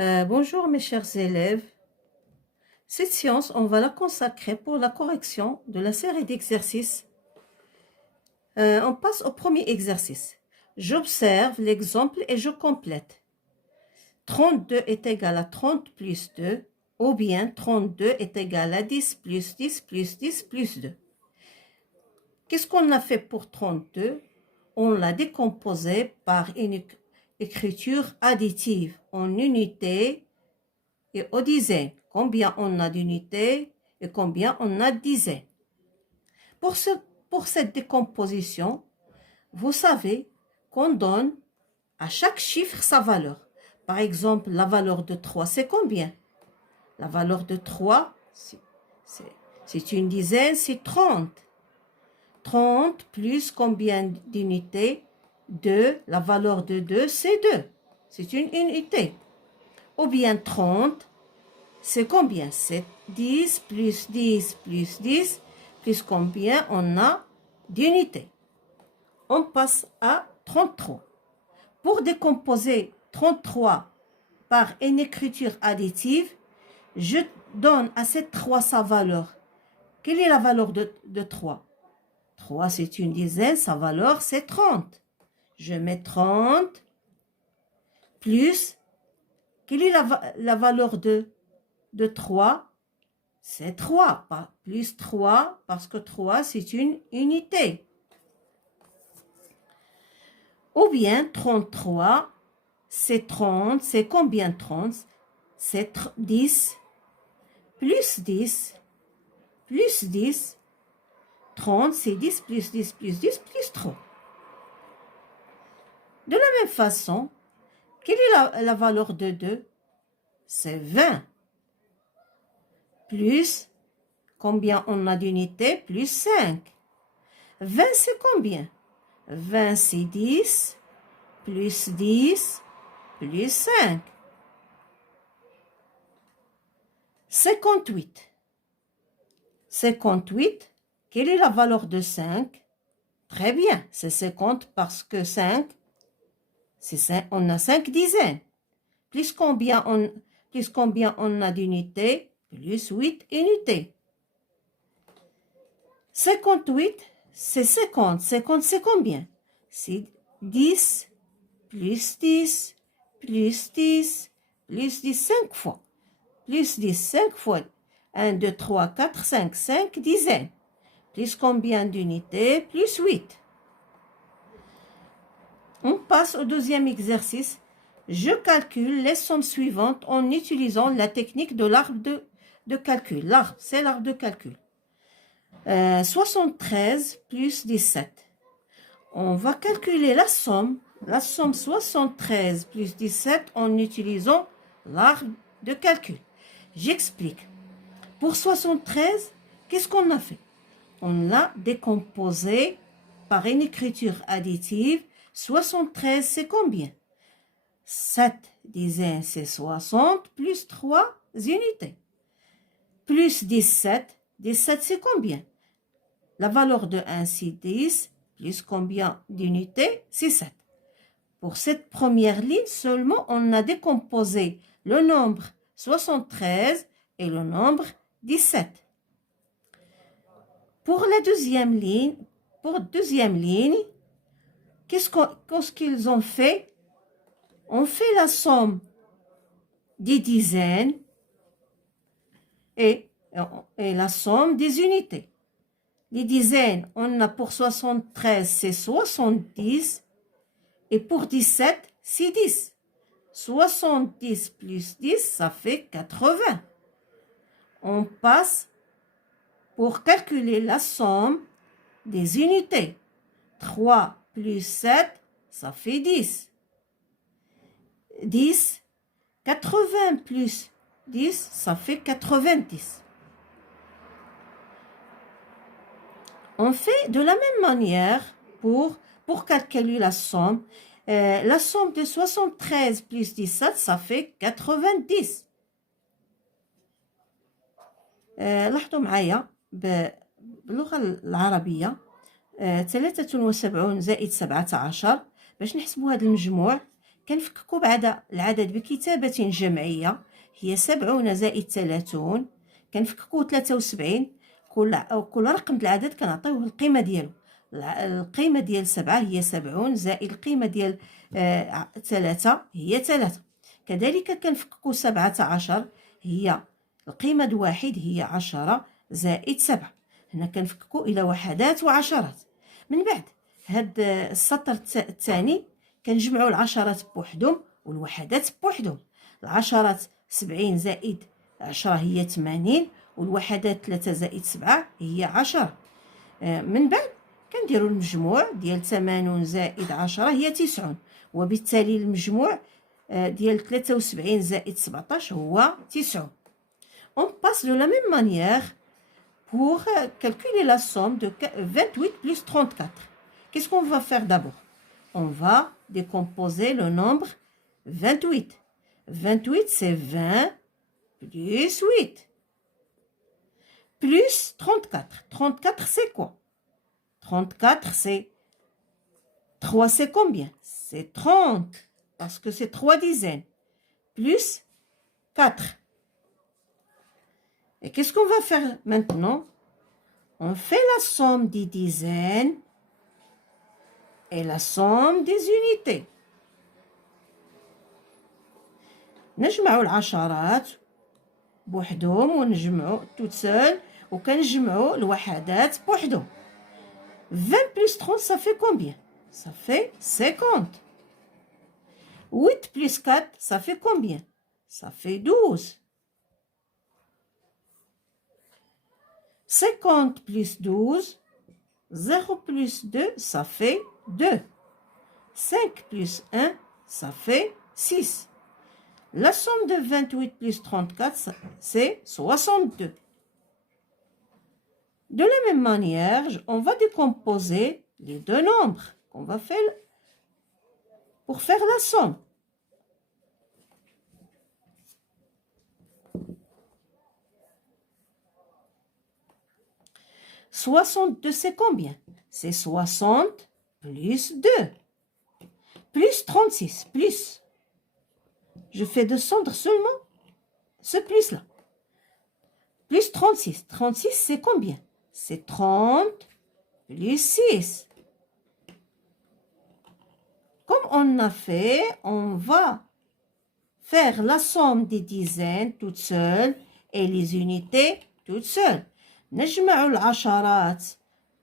Bonjour mes chers élèves. Cette séance, on va la consacrer pour la correction de la série d'exercices. On passe au premier exercice. J'observe l'exemple et je complète. 32 est égal à 30 plus 2, ou bien 32 est égal à 10 plus 10 plus 10 plus 2. Qu'est-ce qu'on a fait pour 32? On l'a décomposé par une écriture additive en unités et aux dizaines. Combien on a d'unités et combien on a de dizaines. Pour cette décomposition, vous savez qu'on donne à chaque chiffre sa valeur. Par exemple, la valeur de 3, c'est combien? La valeur de 3, c'est une dizaine, c'est 30. 30 plus combien d'unités? 2, la valeur de 2, c'est 2. C'est une unité. Ou bien 30, c'est combien? C'est 10 plus 10 plus 10 plus combien on a d'unités? On passe à 33. Pour décomposer 33 par une écriture additive, je donne à cette 3 sa valeur. Quelle est la valeur de 3? 3, c'est une dizaine, sa valeur, c'est 30. Je mets 30 plus, quelle est la valeur de 3? C'est 3, pas plus 3, parce que 3, c'est une unité. Ou bien 33, c'est 30, c'est combien 30? C'est 10, plus 10, plus 10. 30, c'est 10 plus 10 plus 10 plus 3. De la même façon, quelle est la valeur de 2? C'est 20. Plus, combien on a d'unités? Plus 5. 20, c'est combien? 20, c'est 10, plus 10, plus 5. 58. 58, quelle est la valeur de 5? Très bien, c'est 50 parce que 5, on a 5 dizaines. Plus combien on a d'unités? Plus 8 unités. 58, c'est 50. 50, c'est combien? C'est 10, plus 10, plus 10, plus 10, 5 fois. Plus 10, 5 fois. 1, 2, 3, 4, 5, 5 dizaines. Plus combien d'unités? Plus 8. On passe au deuxième exercice. Je calcule les sommes suivantes en utilisant la technique de l'arbre de calcul. L'arbre, c'est l'arbre de calcul. 73 plus 17. On va calculer la somme 73 plus 17 en utilisant l'arbre de calcul. J'explique. Pour 73, qu'est-ce qu'on a fait? On l'a décomposé par une écriture additive. 73, c'est combien? 7 dizaines, c'est 60, plus 3 unités. Plus 17, 17, c'est combien? La valeur de 1, c'est 10, plus combien d'unités? C'est 7. Pour cette première ligne, seulement on a décomposé le nombre 73 et le nombre 17. Pour la deuxième ligne, qu'est-ce qu'ils ont fait? On fait la somme des dizaines et la somme des unités. Les dizaines, on a pour 73, c'est 70. Et pour 17, c'est 10. 70 plus 10, ça fait 80. On passe pour calculer la somme des unités. 3 plus 7, ça fait 10. 10, 80 plus 10, ça fait 90. On fait de la même manière pour calculer la somme. La somme de 73 plus 17, ça fait 90. لاحظوا معايا باللغة العربية 73 زائد 17 باش نحسبوا هذا المجموع كنفككو بعد العدد بكتابة جمعية، هي 70 زائد 30. كنفككو 73، كل رقم العدد كنعطيوه القيمة ديالو. القيمة ديال 7 هي 70 زائد القيمة ديال 3 هي 3. كذلك كنفككو 17، هي القيمة الواحد هي 10 زائد 7. هنا كنفككو إلى وحدات وعشرات. من بعد هاد السطر الثاني كنجمعوا العشرات بوحدهم والوحدات بوحدهم. العشرات 70 زائد 10 هي 80، والوحدات 3 زائد 7 هي 10. من بعد كنديروا المجموع ديال 80 زائد 10 هي 90، وبالتالي المجموع ديال 73 زائد 17 هو 90. On passe de la même manière pour calculer la somme de 28 plus 34. Qu'est-ce qu'on va faire d'abord? On va décomposer le nombre 28. 28, c'est 20 plus 8. Plus 34. 34, c'est quoi? 34, c'est 3, c'est combien? C'est 30, parce que c'est 3 dizaines. Plus 4. Et qu'est-ce qu'on va faire maintenant? On fait la somme des dizaines et la somme des unités. نجمعوا العشرات بوحدهم ونجمعوا toute seule وكنجمعوا الوحدات بوحدهم. 20 plus 30 ça fait combien? Ça fait 50. 8 plus 4 ça fait combien? Ça fait 12. 50 plus 12, 0 plus 2, ça fait 2. 5 plus 1, ça fait 6. La somme de 28 plus 34, c'est 62. De la même manière, on va décomposer les deux nombres qu'on va faire pour faire la somme. « 62, c'est combien? C'est 60 plus 2. Plus 36, plus. Je fais descendre seulement ce plus-là. Plus 36. 36, c'est combien? C'est 30 plus 6. Comme on a fait, on va faire la somme des dizaines toutes seules et les unités toutes seules. نجمعوا العشرات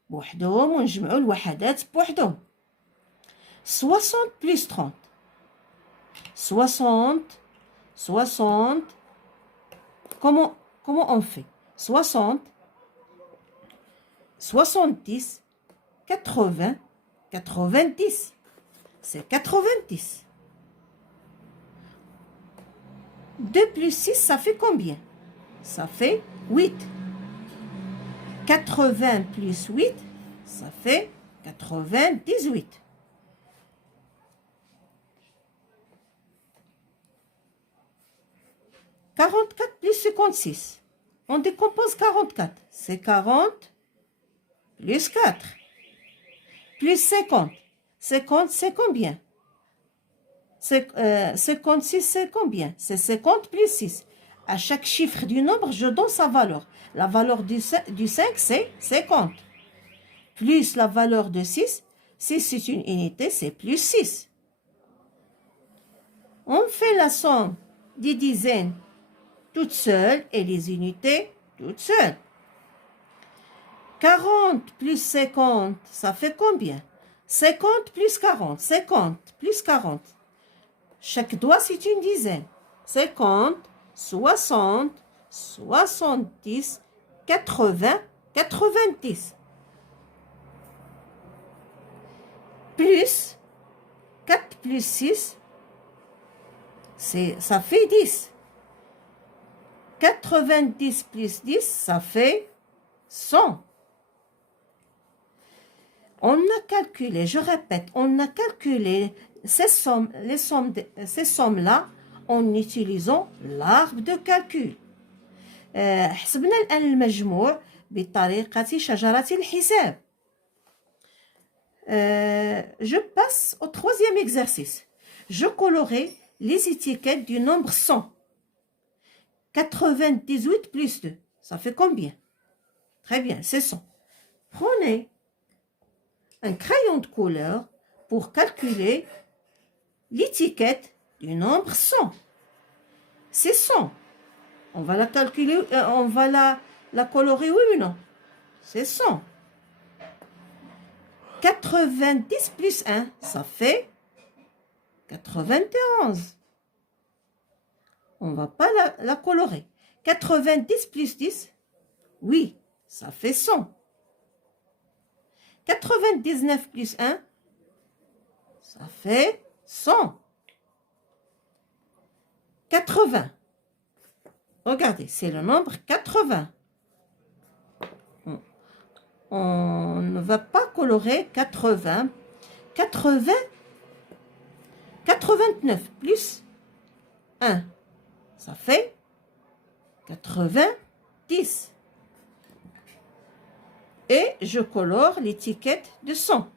بوحدهم ونجمعوا الوحدات بوحدهم. 60 plus 30. 60. Comment on fait? 60, 70, 80, 90. C'est 90. 2 plus 6, ça fait combien? Ça fait 8. 80 plus 8, ça fait 98. « 44 plus 56. On décompose 44. C'est 40 plus 4. Plus 50. 50, c'est combien? 56, c'est combien? C'est 50 plus 6. À chaque chiffre du nombre, je donne sa valeur. La valeur du 5, c'est 50. Plus la valeur de 6, si c'est une unité, c'est plus 6. On fait la somme des dizaines toutes seules et les unités toutes seules. 40 plus 50, ça fait combien? 50 plus 40. 50 plus 40. Chaque doigt, c'est une dizaine. 50, 60, 70, 80, 90. Plus 4 plus 6, ça fait 10. 90 plus 10, ça fait 100. On a calculé, je répète, on a calculé ces sommes-là en utilisant l'arbre de calcul. حسبنا الآن المجموع بطريقة شجرة الحساب. Je passe au troisième exercice. Je colorais les étiquettes du nombre 100. 98 plus 2, ça fait combien? Très bien, c'est 100. Prenez un crayon de couleur pour calculer l'étiquette du nombre 100. C'est 100. On va la calculer, on va la colorer, oui ou non? C'est 100. 90 plus 1, ça fait 91. On ne va pas la colorer. 90 plus 10, oui, ça fait 100. 99 plus 1, ça fait 100. 80. Regardez, c'est le nombre 80. On ne va pas colorer 80. 80, 89 plus 1, ça fait 90. Et je colore l'étiquette de 100.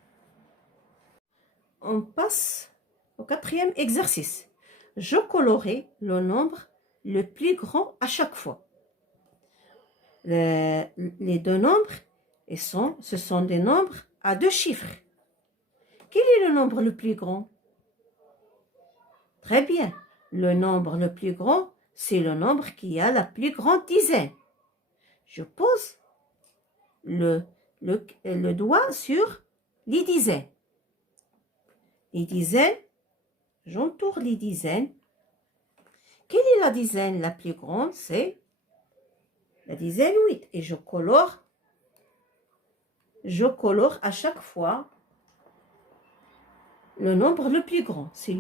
On passe au quatrième exercice. Je colorais le nombre le plus grand à chaque fois. Les deux nombres, ce sont des nombres à deux chiffres. Quel est le nombre le plus grand? Très bien. Le nombre le plus grand, c'est le nombre qui a la plus grande dizaine. Je pose le doigt sur les dizaines. Les dizaines, j'entoure les dizaines. Quelle est la dizaine la plus grande? C'est la dizaine 8. Et je colore à chaque fois le nombre le plus grand. C'est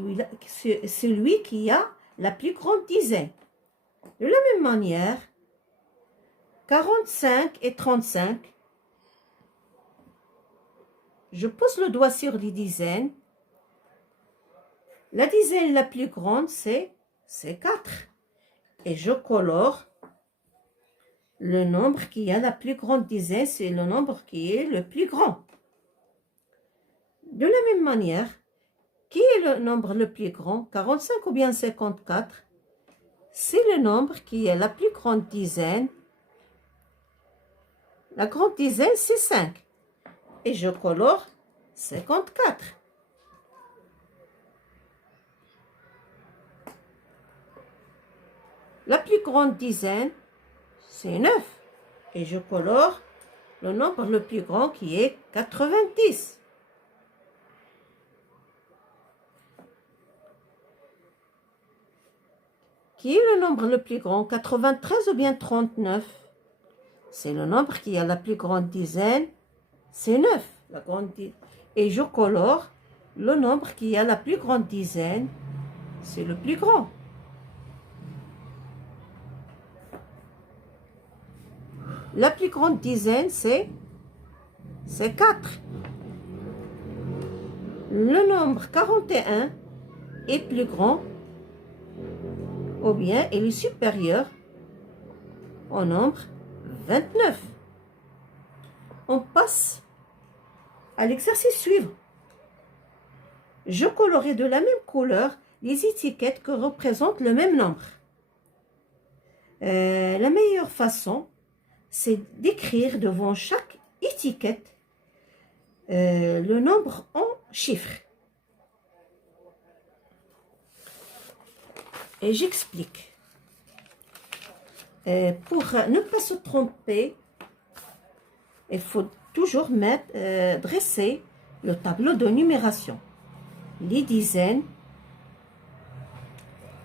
celui qui a la plus grande dizaine. De la même manière, 45 et 35, je pose le doigt sur les dizaines. La dizaine la plus grande, c'est 4. Et je colore le nombre qui a la plus grande dizaine, c'est le nombre qui est le plus grand. De la même manière, qui est le nombre le plus grand, 45 ou bien 54? C'est le nombre qui est la plus grande dizaine. La grande dizaine, c'est 5. Et je colore 54. La plus grande dizaine, c'est 9. Et je colore le nombre le plus grand qui est 90. Qui est le nombre le plus grand, 93 ou bien 39? C'est le nombre qui a la plus grande dizaine, c'est 9. Et je colore le nombre qui a la plus grande dizaine, c'est le plus grand. La plus grande dizaine, c'est 4. Le nombre 41 est plus grand, ou bien il est supérieur au nombre 29. On passe à l'exercice suivant. Je colorais de la même couleur les étiquettes que représentent le même nombre. La meilleure façon, c'est d'écrire devant chaque étiquette le nombre en chiffres. Et j'explique. Pour ne pas se tromper, il faut toujours dresser le tableau de numération. Les dizaines,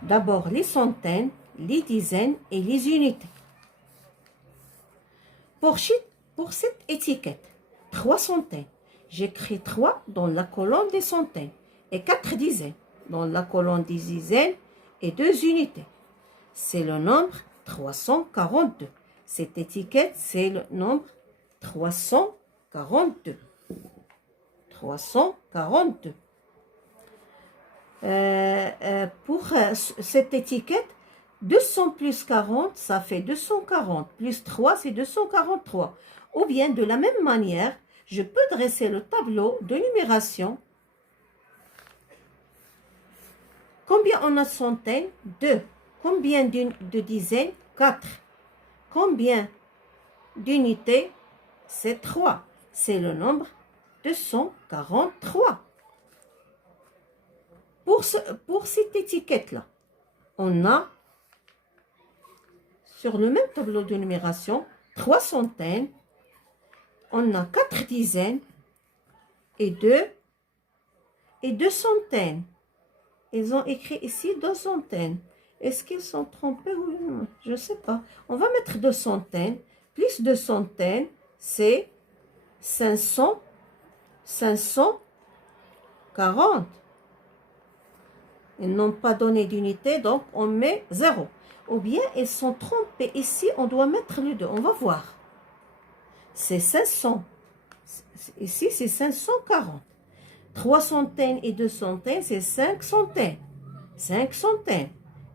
d'abord les centaines, les dizaines et les unités. Pour cette étiquette, 3 centaines, j'écris 3 dans la colonne des centaines et 4 dizaines dans la colonne des dizaines et 2 unités. C'est le nombre 342. Cette étiquette, c'est le nombre 342. 342. Pour cette étiquette, 200 plus 40, ça fait 240. Plus 3, c'est 243. Ou bien, de la même manière, je peux dresser le tableau de numération Combien on a centaines? 2. Combien de dizaines? 4. Combien d'unités? C'est 3. C'est le nombre 243. Pour cette étiquette-là, on a sur le même tableau de numération 3 centaines, on a 4 dizaines et 2 centaines. Ils ont écrit ici 2 centaines. Est-ce qu'ils sont trompés ou non? Je ne sais pas. On va mettre 2 centaines. Plus 2 centaines, c'est 500, 540. Ils n'ont pas donné d'unité, donc on met 0. Ou bien ils sont trompés. Ici, on doit mettre le 2. On va voir. C'est 500. Ici, c'est 540. 3 centaines et 2 centaines, c'est 5 centaines. 5 centaines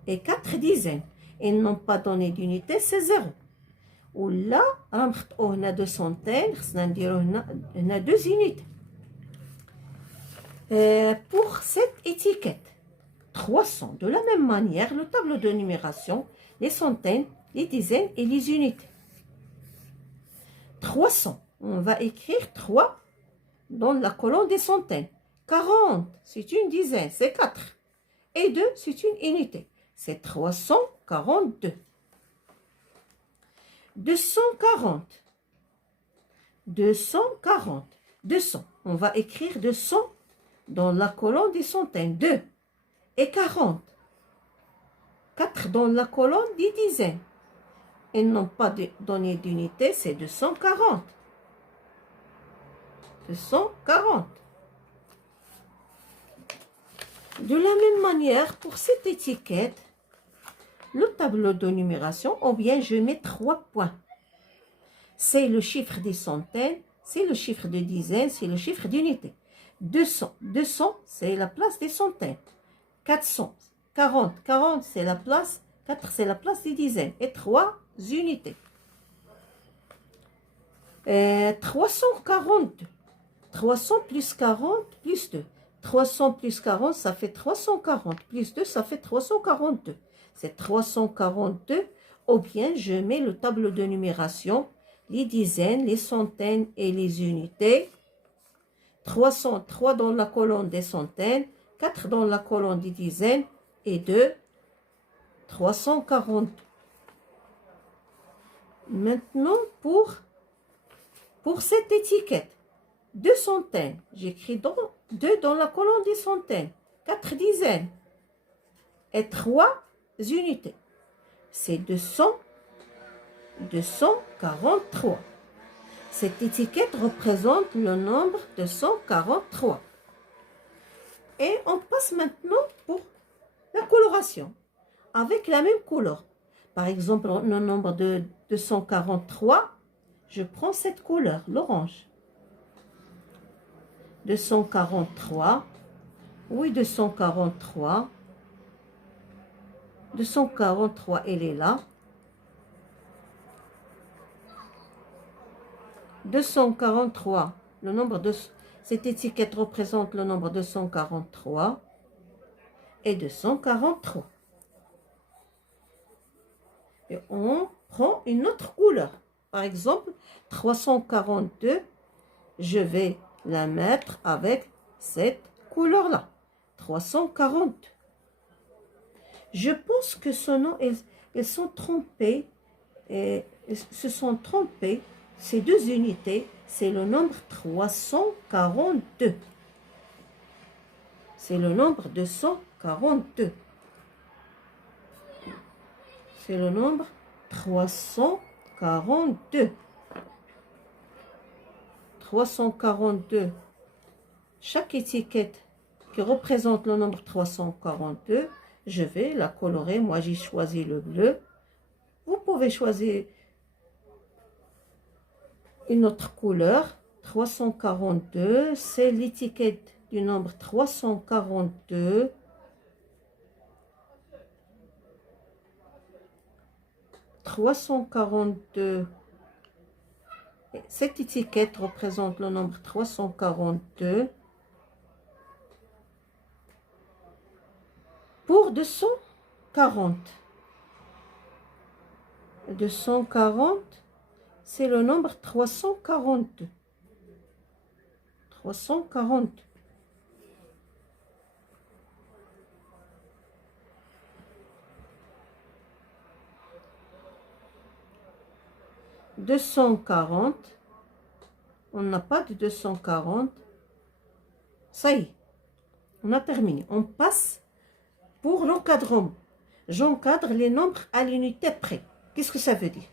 et 4 dizaines. Ils n'ont pas donné d'unité, c'est 0. Ou là, on a 2 centaines, on a 2 unités. Pour cette étiquette, 300, de la même manière, le tableau de numération, les centaines, les dizaines et les unités. 300, on va écrire 3 dans la colonne des centaines. 40, c'est une dizaine, c'est 4. Et 2, c'est une unité. C'est 342. 240. 240. 200. On va écrire 200 dans la colonne des centaines. 2 et 40. 4 dans la colonne des dizaines. Ils n'ont pas donné d'unité, c'est 240. 240. De la même manière, pour cette étiquette, le tableau de numération, ou bien je mets 3 points. C'est le chiffre des centaines, c'est le chiffre de dizaines, c'est le chiffre d'unité. 200, 200, c'est la place des centaines. 400, 40, 40, c'est la place, 4, c'est la place des dizaines. Et 3 unités. 342. 300 plus 40 plus 2. 300 plus 40, ça fait 340. Plus 2, ça fait 342. C'est 342. Ou bien, je mets le tableau de numération, les dizaines, les centaines et les unités. 303 dans la colonne des centaines, 4 dans la colonne des dizaines et 2, 342. Maintenant, pour cette étiquette, 2 centaines, j'écris 2 dans la colonne des centaines, 4 dizaines et 3 unités. C'est 243. Cette étiquette représente le nombre 243. Et on passe maintenant pour la coloration, avec la même couleur. Par exemple, le nombre de 243, je prends cette couleur, l'orange. 243, oui, 243. 243, elle est là. 243, le nombre de... Cette étiquette représente le nombre 243 et 243. Et on prend une autre couleur. Par exemple, 342, je vais la mettre avec cette couleur-là. 342. Je pense que ce nom, ils sont trompés. Et se sont trompés. Ces 2 unités, c'est le nombre 342. C'est le nombre 242. C'est le nombre 342. 342. Chaque étiquette qui représente le nombre 342, je vais la colorer. Moi, j'ai choisi le bleu. Vous pouvez choisir une autre couleur. 342, c'est l'étiquette du nombre 342. 342. Cette étiquette représente le nombre 342. pour 240. 240, c'est le nombre 342. 340. « 240, on n'a pas de 240. Ça y est, on a terminé. On passe pour l'encadrement. J'encadre les nombres à l'unité près. Qu'est-ce que ça veut dire?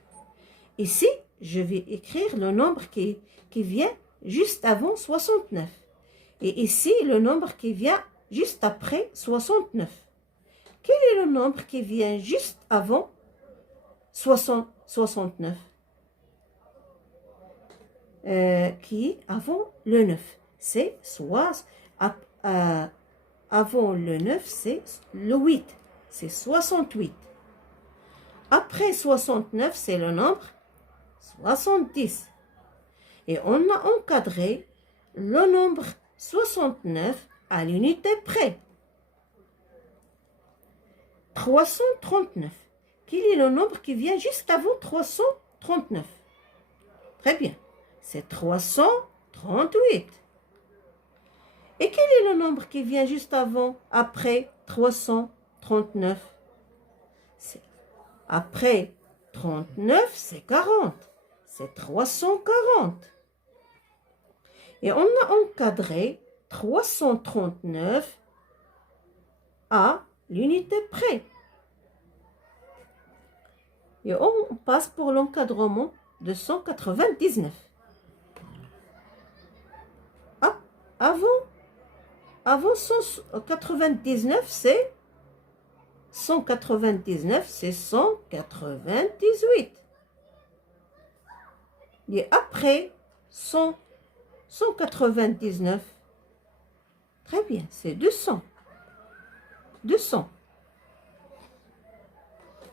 Ici, je vais écrire le nombre qui vient juste avant 69. Et ici, le nombre qui vient juste après 69. Quel est le nombre qui vient juste avant 69? Qui est avant le 9. C'est soit avant le 9, c'est le 8. C'est 68. Après 69, c'est le nombre 70. Et on a encadré le nombre 69 à l'unité près. 339. Quel est le nombre qui vient juste avant 339? Très bien. C'est 338. Et quel est le nombre qui vient juste après 339? Après 39, c'est 40. C'est 340. Et on a encadré 339 à l'unité près. Et on passe pour l'encadrement de 199. Avant 199, c'est 198. Et après 199, très bien, c'est 200. 200.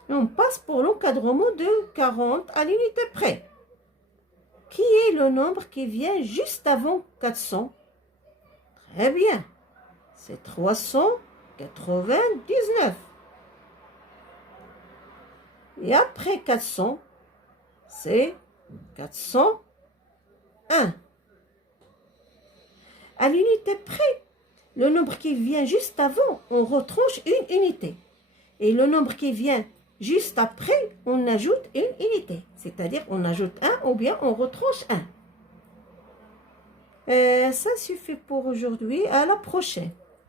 Et on passe pour l'encadrement de 40 à l'unité près. Qui est le nombre qui vient juste avant 400? Très bien. C'est 399. Et après 400, c'est 401. À l'unité près, le nombre qui vient juste avant, on retranche une unité. Et le nombre qui vient juste après, on ajoute une unité. C'est-à-dire, on ajoute 1 ou bien on retranche 1. Ça suffit pour aujourd'hui. À la prochaine.